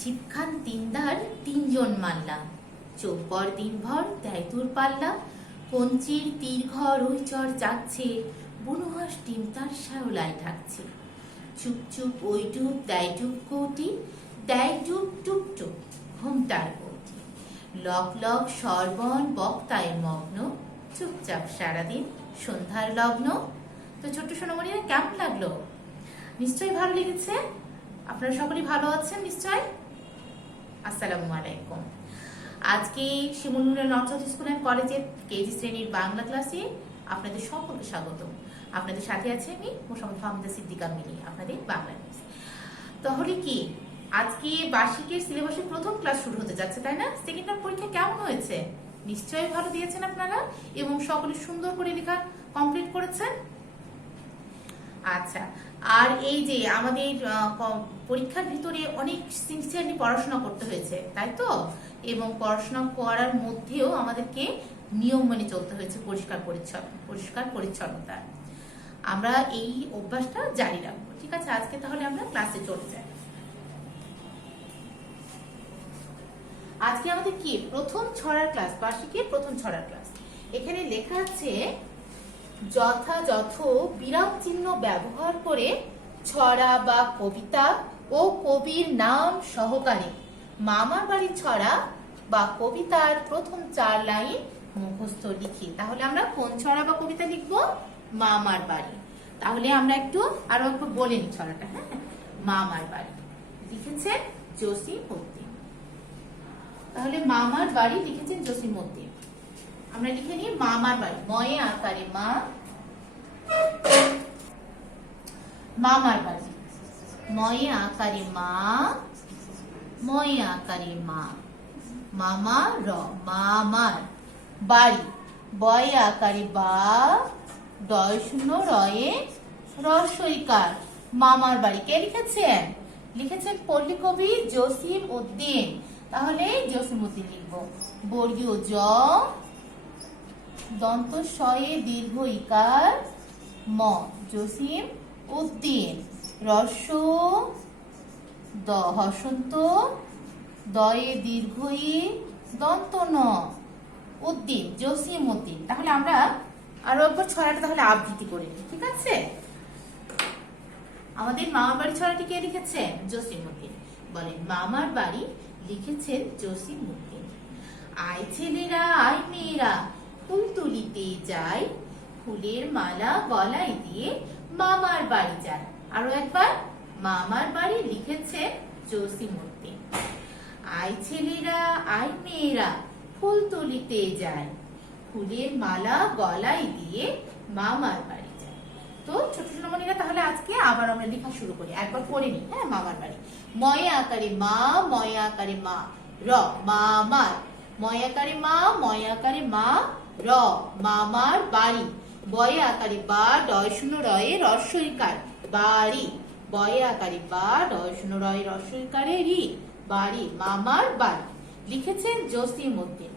চিপখান তিনদার তিনজন মাল্লা, চৌপর দিনভর দেয় তোর পাল্লা। কঞ্চির তীর ঘর ওই চর যাচ্ছে, বনহাস ডিম তার শ্যাওলায় ঢাকছে। চুপ চুপ ওই ডুব দেয় ডুব কৌটি, দেয় ডুব টুপ টুপ ঘুমটার কৌটি। লক লক সর্বণ বক্তায় মগ্ন, চুপচাপ সারাদিন সন্ধ্যার লগ্ন। তো ছোট্ট সোনামণিরা কেমন লাগলো? নিশ্চয়ই ভালো লেগেছে। আপনারা সকলেই ভালো আছেন নিশ্চয়। আসসালামু আলাইকুম। আজকে শিমুলুল্লাহ নর্থ স্কুল অ্যান্ড কলেজের কেজি শ্রেণীর বাংলা ক্লাসে আপনাদের সকলকে স্বাগত। আপনাদের সাথে আছে আমি মোসাম্মদ ফাহমিদা সিদ্দিকা মিলি, আপনাদের বাংলা মিস। তাহলে কি আজকে বার্ষিকের সিলেবাসের প্রথম ক্লাস শুরু হতে যাচ্ছে, তাই না? সেকেন্ড টার্ম পরীক্ষা কেমন হয়েছে? নিশ্চয়ই ভালো দিয়েছেন আপনারা এবং সকলে সুন্দর করে লেখা কমপ্লিট করেছেন। আচ্ছা, আর এই যে আমাদের পরীক্ষার ভিতরে অনেক সিনসিয়ারলি পড়াশোনা করতে হয়েছে, তাই তো? এবং পড়াশোনা করার মধ্যেও আমাদেরকে নিয়ম মেনে চলতে হয়েছে, পরিষ্কার পরিচ্ছন্নতা। আমরা এই অভ্যাসটা জারি রাখবো, ঠিক আছে? আজকে তাহলে আমরা ক্লাসে চলে যাই। আজকে আমাদের কি প্রথম ছড়ার ক্লাস, বার্ষিকের প্রথম ছড়ার ক্লাস। এখানে লেখা আছে, যথাযথ বিরাম চিহ্ন ব্যবহার করে ছড়া বা কবিতা ও কবির নাম সহকারে মামার বাড়ির ছড়া বা কবিতার প্রথম 4 লাইন মুখস্থ লিখি। তাহলে আমরা কোন ছড়া বা কবিতা লিখবো? মামার বাড়ি। তাহলে আমরা আরো একটু বলে নিই ছড়াটা। হ্যাঁ, মামার বাড়ি লিখেছেন জসিম উদ্দিন। তাহলে মামার বাড়ি লিখেছেন জসিম উদ্দিন। আমরা লিখে নিই মামার বাড়ি, ময়ে আকারে মা, মামার বাড়ি, ময়ে আকারে মা, ময়ে আকারে মা, মামা র, মামার বাড়ি, বয়ে আকারে বা, ডয় শূন্য রয়ে রস্বইকার, মামার বাড়ি। কে লিখেছেন? লিখেছেন পল্লী কবি জসিম উদ্দিন। তাহলে জসিম উদ্দিন লিখবো। বর্গীয় জ, দন্ত শয়ে দীর্ঘ ইকার ম, জসিম উদ্দিন। রস্য দ, হসন্ত, দয়ে দীর্ঘ ই, দন্ত ন, উদ্দিন, জসিম উদ্দিন। তাহলে আমরা আরো একবার ছড়াটা তাহলে আবৃত্তি করে নিই, ঠিক আছে? আমাদের মামার বাড়ি ছড়াটি কে লিখেছেন? জসিম উদ্দিন। বলেন, মামার বাড়ি লিখেছেন জসিম উদ্দিন। আয় ছেলেরা আয় মেয়েরা ফুল তুলিতে যায়, ফুলের মালা গলায় দিয়ে মামার বাড়ি যায়। আরো একবার, মামার বাড়ি লিখেছেন জসিম উদ্দিন। আয় ছেলেরা আয় মেয়েরা ফুল তুলিতে যায়, ফুলের মালা গলায় দিয়ে মামার বাড়ি যায়। তো ছোট ছোট মনিরা, তাহলে আজকে আবার আমরা লেখা শুরু করি, একবার পড়ে নিই। হ্যাঁ, মামার বাড়ি। ময়ে আকারে মা, ময়ে আকারে মা, র, মামার, ময়ে আকারে মা, ময়ে আকারে মা, র, মামার বাড়ি। বয়ে আকারে বা, ডয় শূন্য রয়ে রস্বইকার, বাড়ি, বয়ে আকারে বা, ডয় শূন্য রয়ে রস্বইকারে রি, বাড়ি, মামার বাড়ি। লিখেছেন জসিম উদ্দিন।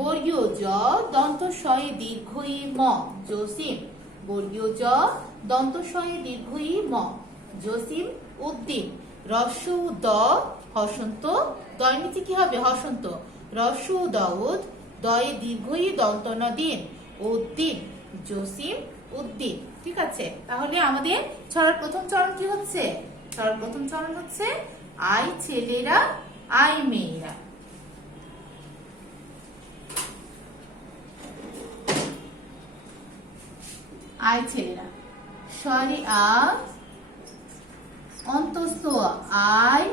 বর্গীয় জ, দন্ত শয়ে দীর্ঘ ই ম, জসিম। বর্গীয় জ, দন্ত শয়ে দীর্ঘ ই ম, জসিম উদ্দিন। রস্য দ, হসন্ত, দয় নিচে কি হবে? হসন্ত। রস্য দউদ, দয়ে দীর্ঘ ই দন্ত ন দিন, উদ্দিন, জসিম উদ্দিন। ঠিক আছে? তাহলে আমাদের ছড়ার প্রথম চরণ কি হচ্ছে? ছড়ার প্রথম চরণ হচ্ছে আয় ছেলেরা আয় মেয়েরা। আয় ছেলেরা, সরি আ, অন্তস্থ আয়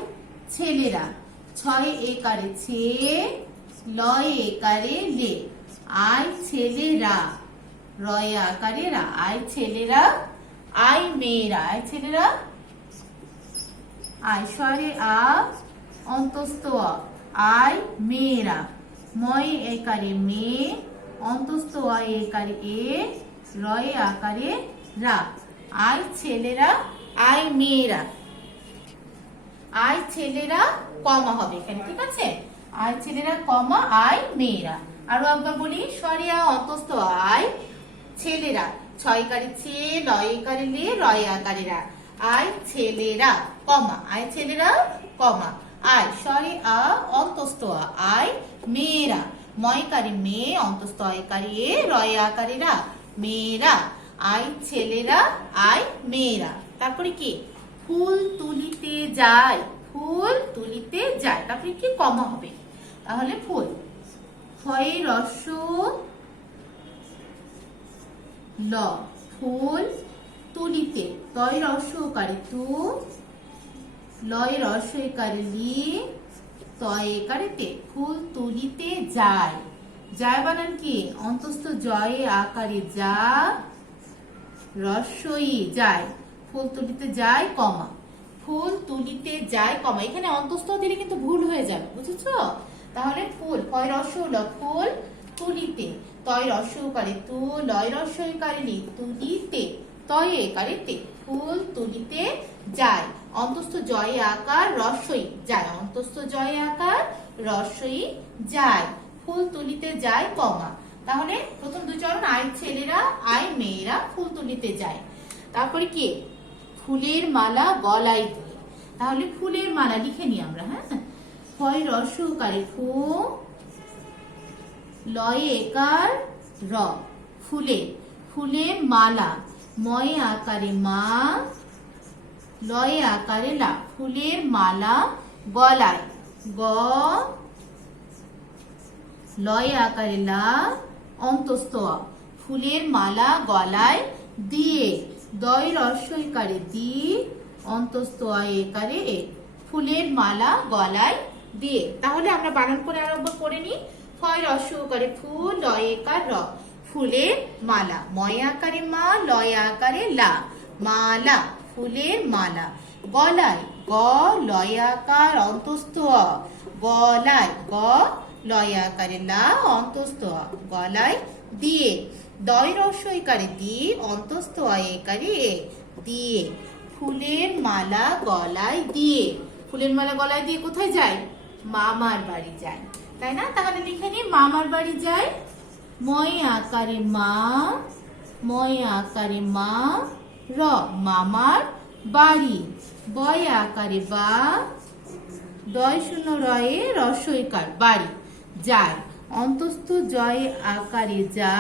ছেলেরা, ছয় একারে ছে, লয় একারে লে, আয় ছেলেরা, রয় আকারে রা, আয় ছেলেরা আয় মেয়েরা, আয় ছেলেরা আয়, সরে আ, অন্তস্থ আয় মেয়েরা, ময় একারে মে, অন্তস্থ আয় একারে এ, রয়ে আকারে রা, আয় ছেলেরা আয় মেয়েরা। আয় ছেলেরা কমা হবে এখানে, ঠিক আছে? আয় ছেলেরা কমা আয় মেয়েরা। আরো একবার বলি, সরিয়া অন্তস্থ আয় ছেলেরা, ছয় কারে ছে, লয় একারে লে, রয় আকারে রা, আয় ছেলেরা কমা, আয় ছেলেরা কমা, আয়, স্বরে আ অন্তস্থ আ, আয় মেয়েরা, ময়কারে মেয়ে অন্তস্থ অয়কারে এ, রয়ে আকারে রা, মেয়েরা। আয় ছেলেরা, আয় মেয়েরা। তারপরে কি, ফুল তুলিতে যায়, ফুল তুলিতে যায়, তারপরে কি কমা হবে, তাহলে ফুল, ফয়ে রস্য ল, ফুল তুলিতে, তয় রস্যকারে তু, লয় রস্যকারে লি, তয় একারে তে, ফুল তুলিতে যায়। যায় বানান কি, অন্তস্থ জয়ে আকারে যা, রস্যই যায়, ফুল তুলিতে যায় কমা, ফুল তুলিতে যায় কমা। এখানে অন্তস্থ দিলে কিন্তু ভুল হয়ে যাবে, বুঝেছো? তাহলে ফুল, ফয় রস্য ল, ফুল তুলিতে, তয় রস্যকারে তু, লয় রস্যকারে লি, তুলিতে, তয় একারে তে, ফুল তুলিতে যায়। অন্তস্থ জয়ে আকার রস্যই যায়, অন্তস্থ জয়ে আকার রস্যই যায়, ফুল তুলিতে যায় কমা। তাহলে প্রথম দুই চরণ, আয় ছেলেরা, আয় মেয়েরা, ফুল তুলিতে যায়। তারপরে কি, ফুলের মালা গলায় দিলে, তাহলে ফুলের মালা লিখে নি আমরা। হ্যাঁ, ফয় রস্যকারে ফু, লয়ে একার র, ফুলের, ফুলের মালা, ময়ে আকারে মা, লয়ে আকারে লা, ফুলের মালা গলায়, গ, লয়ে আকারে লা, অন্তস্থ আ, ফুলের মালা গলায় দিয়ে, দয় রস্যইকারে দি, অন্তস্থ আ একারে এ, ফুলের মালা গলায় দিয়ে। তাহলে আমরা বানান করে আরম্ভ করে নি। ফয় রস্যকারে ফু, লয় একার র, ফুলের মালা, ময় আকারে মা, লয় আকারে লা, মালা, ফুলের মালা গলায়, গ, লয় আকার অন্তস্থ অ, গলায়, গ, লয় আকারে লা, অন্তস্থ অ, গলায় দিয়ে, দয় রস্যইকারে দি, অন্তস্থ অ একারে এ, দিয়ে, ফুলের মালা গলায় দিয়ে। ফুলের মালা গলায় দিয়ে কোথায় যায়, মামার বাড়ি যায়, তাই না? তাহলে লিখে নি, মামার বাড়ি যায়, ময় আকারে মা, ময় আকারে মা, র, মামার বাড়ি, বয় আকারে বা, দয় শূন্য রয়ে রস্যইকার বাড়ি, যায়, অন্তস্থ জয় আকারে যা,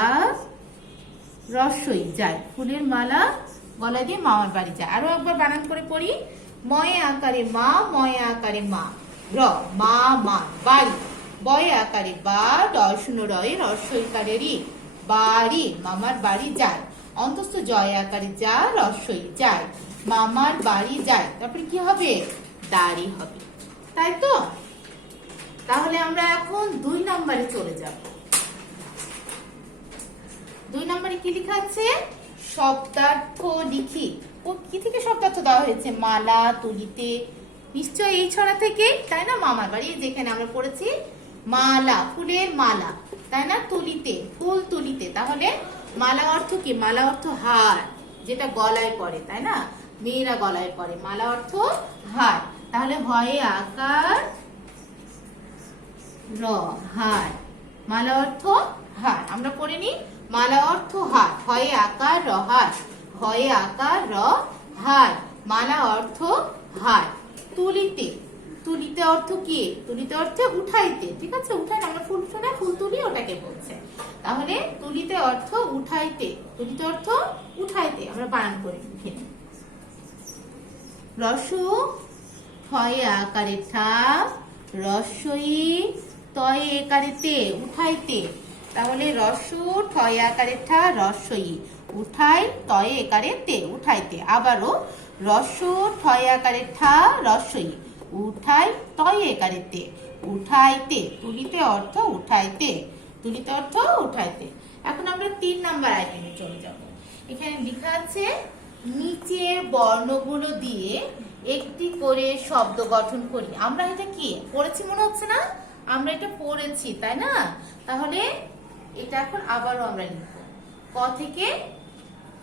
রস্যই যায়, ফুলের মালা গলা দিয়ে মামার বাড়ি যায়। আরো একবার বানান করে পড়ি, ময় আকারে মা, ময় আকারে মা, র, মা মা বাড়ি, বয় আকারে বা, দয় শূন্য রয়ে রস্যইকারে রি, বাড়ি, মামার বাড়ি যায়, অন্তস্থ জয় আকারে যা, রস্যই যায়, মামার বাড়ি যায়। তারপরে কি হবে, দাড়ি হবে, তাই তো? তাহলে আমরা এখন 2 নম্বরে চলে যাব। 2 নম্বরে কি লেখা আছে, শব্দার্থ লিখি। ও কি থেকে শব্দার্থ দেওয়া হয়েছে, মালা তুলিতে, নিশ্চয় এই ছড়া থেকে, তাই না? মামার বাড়ি, যেখানে আমরা পড়েছি মালা, ফুলের মালা, তাই না? তুলিতে, ফুল তুলিতে, তাহলে মালা অর্থ কি, মালা অর্থ হার, যেটা গলায় পড়ে, তাই না? মেয়েরা গলায় পড়ে, মালা অর্থ হার, তাহলে হয় আকার র, হার, মালা অর্থ হার। আমরা পড়ে নি, মালা অর্থ হার, হয় আকার র হার, হয় আকার র হার, মালা অর্থ হার। তুলিতে, তুলিতে অর্থ কি, তুলিতে অর্থে উঠাইতে, ঠিক আছে? উঠাই, আমরা ফুল শোনা ফুল তুলি, ওটাকে বলছে। তাহলে তুলিতে অর্থ উঠাইতে, তুলিতে অর্থ উঠাইতে। আমরা বানান করে লিখে নিই, রস্য, ফয় আকারে ঠা, রস্যই, তয় একারে তে, উঠাইতে, তাহলে রস্য, ঠয় আকারে ঠা, রস্যই, উঠাই, তয় একারে তে, উঠাইতে। আবারও রস্য, ঠয় আকারে ঠা, রস্যই, উঠাই, তয় একারে তে, উঠাইতে, তুলিতে অর্থ উঠাইতে, তুলিতে অর্থ উঠাইতে। এখন আমরা 3 নাম্বার আইটেমে চলে যাব। এখানে লেখা আছে, নিচের বর্ণগুলো দিয়ে একটি করে শব্দ গঠন করি। আমরা এটা কি পড়েছি মনে হচ্ছে না? আমরা এটা পড়েছি, তাই না? তাহলে এটা এখন আবারও আমরা লিখব। ক থেকে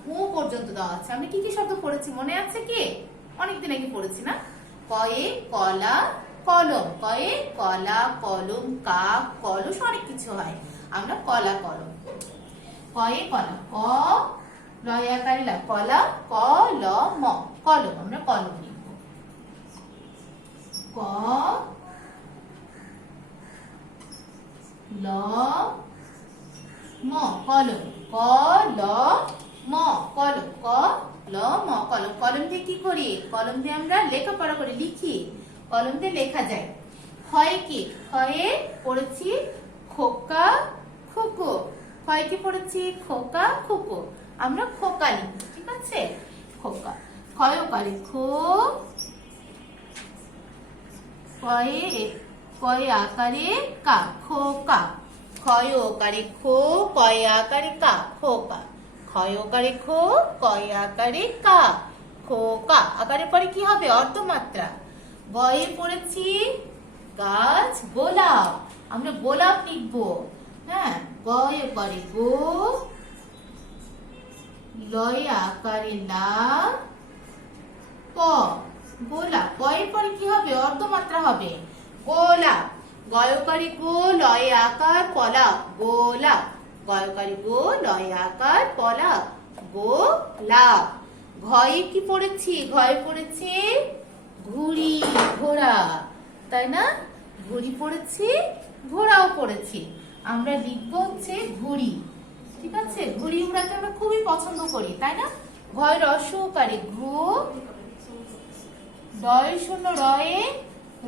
হু পর্যন্ত দেওয়া আছে। আমরা কি কি শব্দ পড়েছি মনে আছে কি? অনেকদিন আগে পড়েছি না? কয়ে কলা কলম, কয়ে কলা কলম, কাক কলস, অনেক কিছু হয়। আমরা কলা কলম, কয়ে কলা, ক লয় আকারে লা, কলা, ক ল ম, কলম, আমরা কলম লিখব। ক ল ম কলম, ক ল ম কলম, ক ল ম কলম। কলম দিয়ে কি করি? কলম দিয়ে আমরা লেখাপড়া করে লিখি, কলম দিয়ে লেখা যায়। ক্ষয় কি? ক্ষয়ে পড়েছি খোকা খুকু, ক্ষয় কি পড়েছি? খোকা খুকু, আমরা খোকা লিখি, ঠিক আছে? খোকা। ক্ষয়কারী খো, কয়ে কয়ে আকারে কা, খোকা। ক্ষয় ওকারে খো, কয়ে আকারে কা, খোকা। ক্ষয় ওকারে খো, কয়ে আকারে কা, খোকা। আকারের পরে কি হবে? অর্ধমাত্রা। গয়ে পড়েছি গাছ গোলাপ, আমরা গোলাপ লিখবো। হ্যাঁ, গয়ে পরে গো, লয়ে আকারে লা, প গোলাপ। গয়ের পরে কি হবে? অর্ধমাত্রা হবে, গোলাপ। গয়কারী গো, লয়ে আকার পলাপ, গোলাপ। গয়কারী গো, লয়ে আকার পলাপ, গোলাপ। ঘয়ে কি পড়েছি? ঘয়ে পড়েছি ঘুড়ি, ঘোড়া, তাই না? ঘুড়ি পড়েছি, ঘোড়াও পড়েছি। আমরা লিখবো হচ্ছে ঘুড়ি, ঠিক আছে? ঘুড়ি উড়াতে আমরা খুবই পছন্দ করি, তাই না? ঘয় রস্যকারে ঘু, ডয় শূন্য রয়ে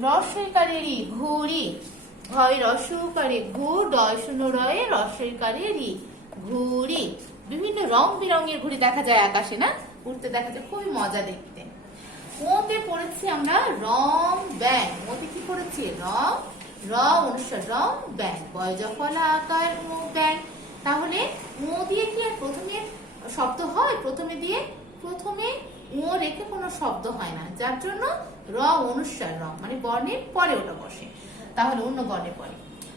রস্যইকারে রি, ঘুড়ি। ঘয় রস্যকারে ঘু, ডয় শূন্য রয়ে রস্যইকারে রি, ঘুড়ি। বিভিন্ন রং বেরঙের ঘুড়ি দেখা যায় আকাশে, না? উড়তে দেখা যায়, খুবই মজা দেখতে। ওতে পড়েছি আমরা রং ব্যাং। ওতে কি পড়েছি? রং, র অনুসার রং ব্যাং, বয় জফলা আকার ও ব্যাং। তাহলে ও দিয়ে কি আর প্রথমে শব্দ হয়? প্রথমে ও রেখে কোনো শব্দ হয় না, যার জন্য র অনুসার রং, মানে বর্ণের পরে ওটা বসে, তাহলে অন্য বর্ণের পরে।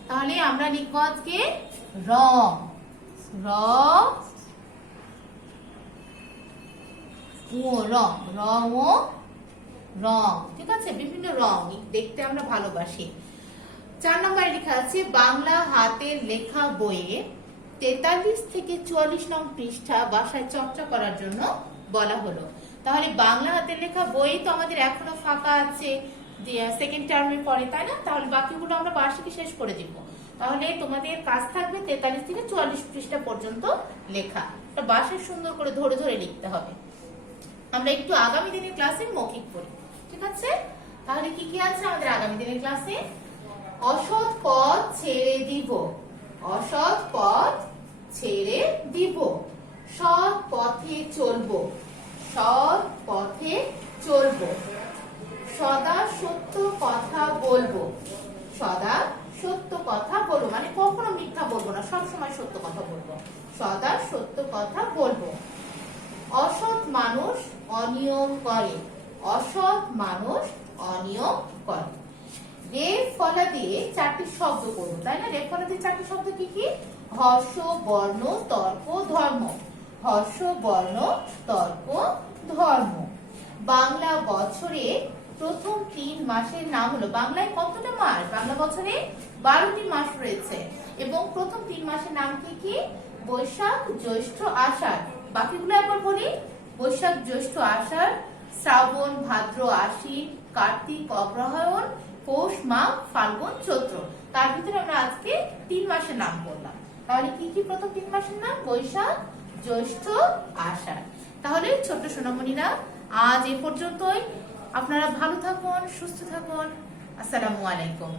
তাহলে আমরা লিখবো আজকে রং, র ও রং, রং ও রং, ঠিক আছে? বিভিন্ন রং দেখতে আমরা ভালোবাসি। 4 নম্বরে লেখা আছে বাংলা হাতের লেখা বইয়ে 43 থেকে 44 নং পৃষ্ঠা বাসায় চর্চা করার জন্য বলা হলো। তাহলে বাংলা হাতের লেখা বই তো আমাদের এখনো ফাঁকা আছে সেকেন্ড টার্মের পরে, তাই না? তাহলে বাকিগুলো আমরা বার্ষিকী শেষ করে দিব। তাহলে তোমাদের কাজ থাকবে 43 থেকে 44 পৃষ্ঠা পর্যন্ত লেখা। এটা বাসায় সুন্দর করে ধরে ধরে লিখতে হবে। আমরা একটু আগামী দিনের ক্লাসে মৌখিক পড়ি, ঠিক আছে? তাহলে কি কি আছে আমাদের আগামী দিনের ক্লাসে? অসৎ পথ ছেড়ে দিব, অসৎ পথ ছেড়ে দিব। সৎ পথে চলবো, সৎ পথে চলবো। সদা সত্য কথা বলবো, সদা সত্য কথা বলবো, মানে কখনো মিথ্যা বলবো না, সবসময় সত্য কথা বলবো, সদা সত্য কথা বলবো। অসৎ মানুষ অনিয়ম করে, অসৎ মানুষ অনিয়ম করে। রেফ ফলা দিয়ে 4টি শব্দ করবো, তাই না? রেফ ফলা দিয়ে 4টি শব্দ কি কি? হর্ষ, বর্ণ, তর্ক, ধর্ম। হর্ষ, বর্ণ, তর্ক, ধর্ম। বাংলা বছরে প্রথম 3 মাসের নাম হলো, বাংলায় কতটা মাস? বাংলা বছরে 12টি মাস রয়েছে, এবং প্রথম 3 মাসের নাম কি কি? বৈশাখ, জ্যৈষ্ঠ, আষাঢ়। বাকিগুলো একবার বলি। বৈশাখ, জ্যৈষ্ঠ, আষাঢ়, শ্রাবণ, ভাদ্র, আশ্বিন, কার্তিক, অগ্রহায়ণ, পৌষ, মাঘ, ফাল্গুন, চৈত্র। তার ভিতরে আমরা আজকে 3 মাসের নাম বললাম। তাহলে কি কি প্রথম 3 মাসের নাম? বৈশাখ, জ্যৈষ্ঠ, আষাঢ়। তাহলে ছোট্ট সোনামণিরা, আজ এ পর্যন্তই। আপনারা ভালো থাকুন, সুস্থ থাকুন। আসসালামু আলাইকুম।